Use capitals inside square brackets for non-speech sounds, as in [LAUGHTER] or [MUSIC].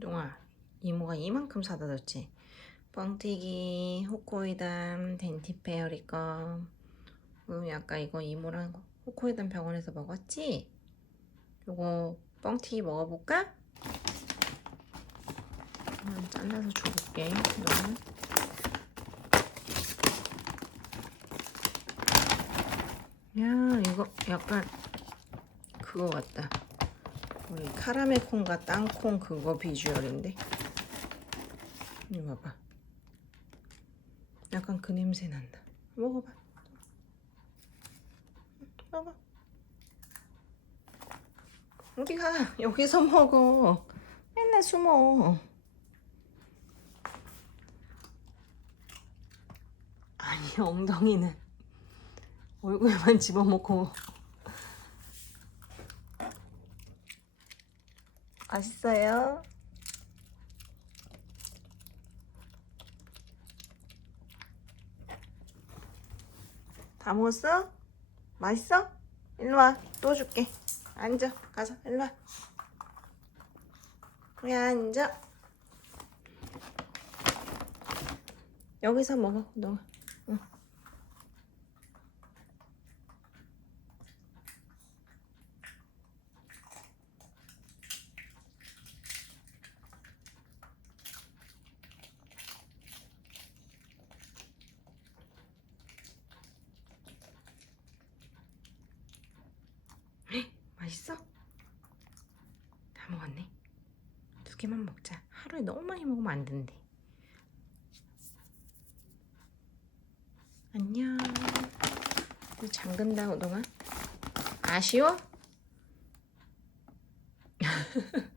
동아 이모가 이만큼 사다 줬지 뻥튀기 호코이담 덴티페어리껌 우리 아까 이거 이모랑 호코이담 병원에서 먹었지? 요거 뻥튀기 먹어볼까? 한번 잘라서 줘볼게 너는 야 이거 약간 그거 같다 우리 카라멜 콩과 땅콩 그거 비주얼인데? 이거 봐봐. 약간 그 냄새 난다. 먹어봐. 먹어 어디가? [LAUGHS] 여기서 먹어. 맨날 숨어. 아니 엉덩이는 얼굴만 집어먹고 맛있어요? 다 먹었어? 맛있어? 일로 와. 또 줄게. 앉아. 가서 일로 와. 왜 앉아? 여기서 먹어. 너. 응. 맛있어? 다 먹었네. 두 개만 먹자. 하루에 너무 많이 먹으면 안 된대. 안녕. 너 잠근다, 오동아. 아쉬워? [LAUGHS]